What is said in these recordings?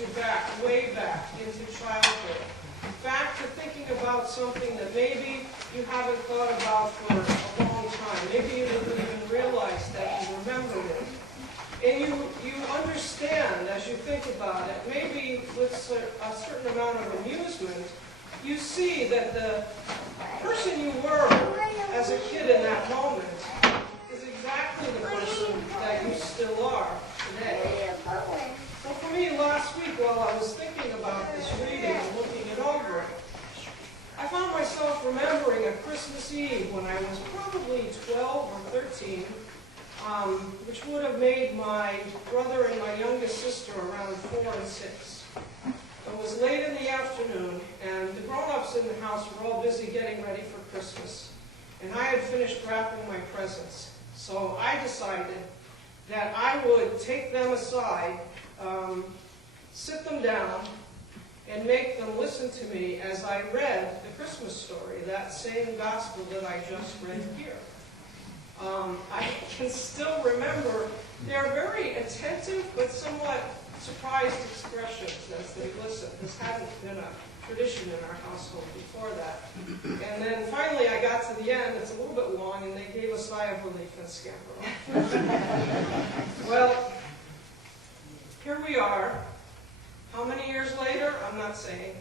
you back, way back into childhood. Back to thinking about something that maybe you haven't thought about for a long time. Maybe you didn't even realize that you remembered it. And you understand as you think about it, maybe with a certain amount of amusement, you see that the person you were as a kid in that moment is exactly the person that you still are today. Well, for me, last week, while I was thinking about this reading and looking it over, I found myself remembering a Christmas Eve when I was probably 12 or 13, which would have made my brother and my youngest sister around 4 and 6. It was late in the afternoon, and the grown-ups in the house were all busy getting ready for Christmas. And I had finished wrapping my presents. So I decided that I would take them aside, sit them down, and make them listen to me as I read the Christmas story, that same gospel that I just read here. I can still remember their very attentive but somewhat surprised expressions as they listened. This hadn't been a tradition in our household before that. And then finally I got to the end. It's a little bit long, and they gave a sigh of relief and scampered off. Well, here we are. How many years later? I'm not saying.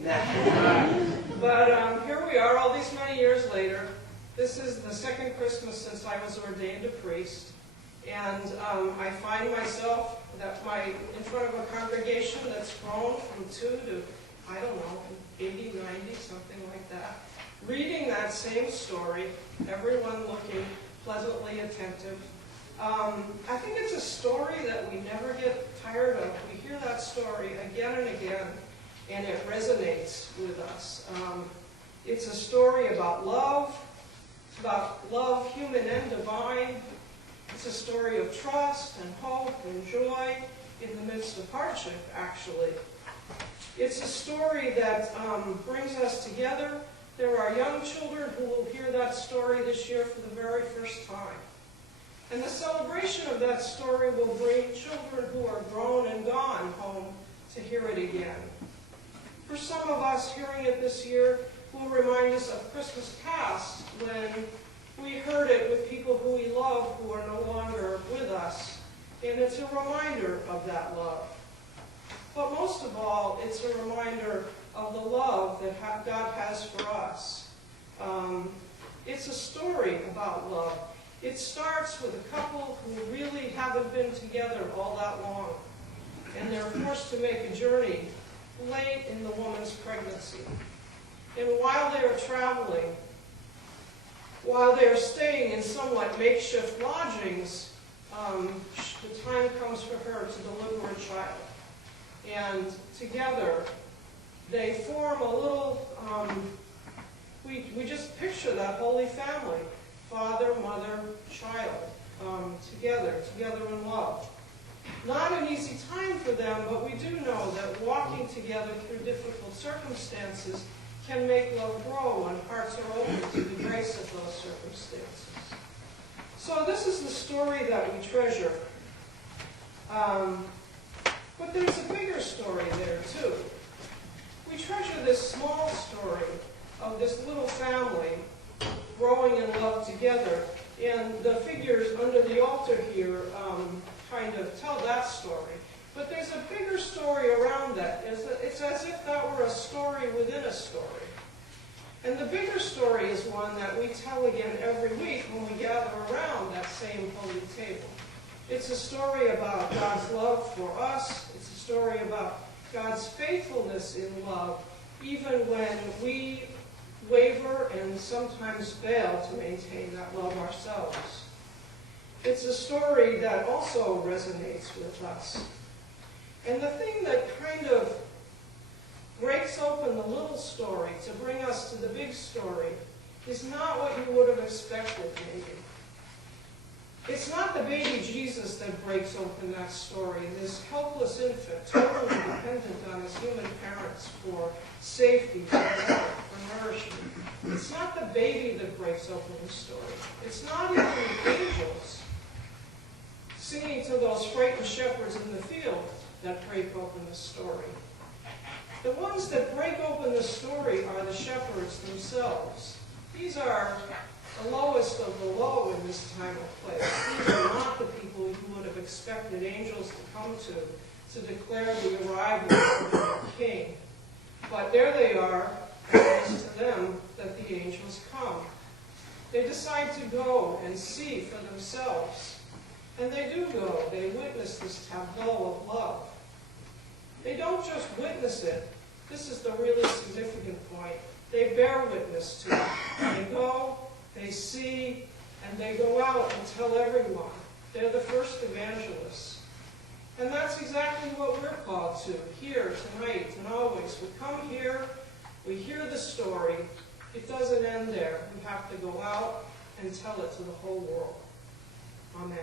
But here we are, all these many years later. This is the second Christmas since I was ordained a priest. And I find myself in front of a congregation that's grown from 2 to, I don't know, 80, 90, something like that, reading that same story, everyone looking pleasantly attentive. I think it's a story that we never get tired of. We hear that story again and again, and it resonates with us. It's a story about love. It's about love, human and divine. It's a story of trust and hope and joy in the midst of hardship, actually. It's a story that brings us together. There are young children who will hear that story this year for the very first time. And the celebration of that story will bring children who are grown and gone home to hear it again. For some of us, hearing it this year will remind us of Christmas past, when we heard it with people who we love who are no longer with us. And it's a reminder of that love. But most of all, it's a reminder of the love that God has for us. It's a story about love. It starts with a couple who really haven't been together all that long. And they're forced to make a journey late in the woman's pregnancy. And while they are traveling, while they are staying in somewhat makeshift lodgings, the time comes for her to deliver a child. And together, they form a little, we just picture that Holy Family, father, mother, child, together in love. Not an easy time for them, but we do know that walking together through difficult circumstances can make love grow when hearts are open to the grace of those circumstances. So this is the story that we treasure. But there's a bigger story there, too. We treasure this small story of this little family growing in love together. And the figures under the altar here kind of tell that story. But there's a bigger story around that. It's as if that were a story within a story. And the bigger story is one that we tell again every week when we gather around that same holy table. It's a story about God's love for us. It's a story about God's faithfulness in love, even when we waver and sometimes fail to maintain that love ourselves. It's a story that also resonates with us. And the thing that kind of breaks open the little story to bring us to the big story is not what you would have expected, maybe. It's not the baby Jesus that breaks open that story, this helpless infant, totally dependent on his human parents for safety, for love, for nourishment. It's not the baby that breaks open the story. It's not even the angels singing to those frightened shepherds in the field that break open the story. The ones that break open the story are the shepherds themselves. These are the lowest of the low in this time of place. These are not the people you would have expected angels to come to declare the arrival of their king. But there they are, and it is to them that the angels come. They decide to go and see for themselves. And they do go. They witness this tableau of love. They don't just witness it. This is the really significant point. They bear witness to it. They go, they see, and they go out and tell everyone. They're the first evangelists. And that's exactly what we're called to, here, tonight, and always. We come here, we hear the story. It doesn't end there. We have to go out and tell it to the whole world. Amen.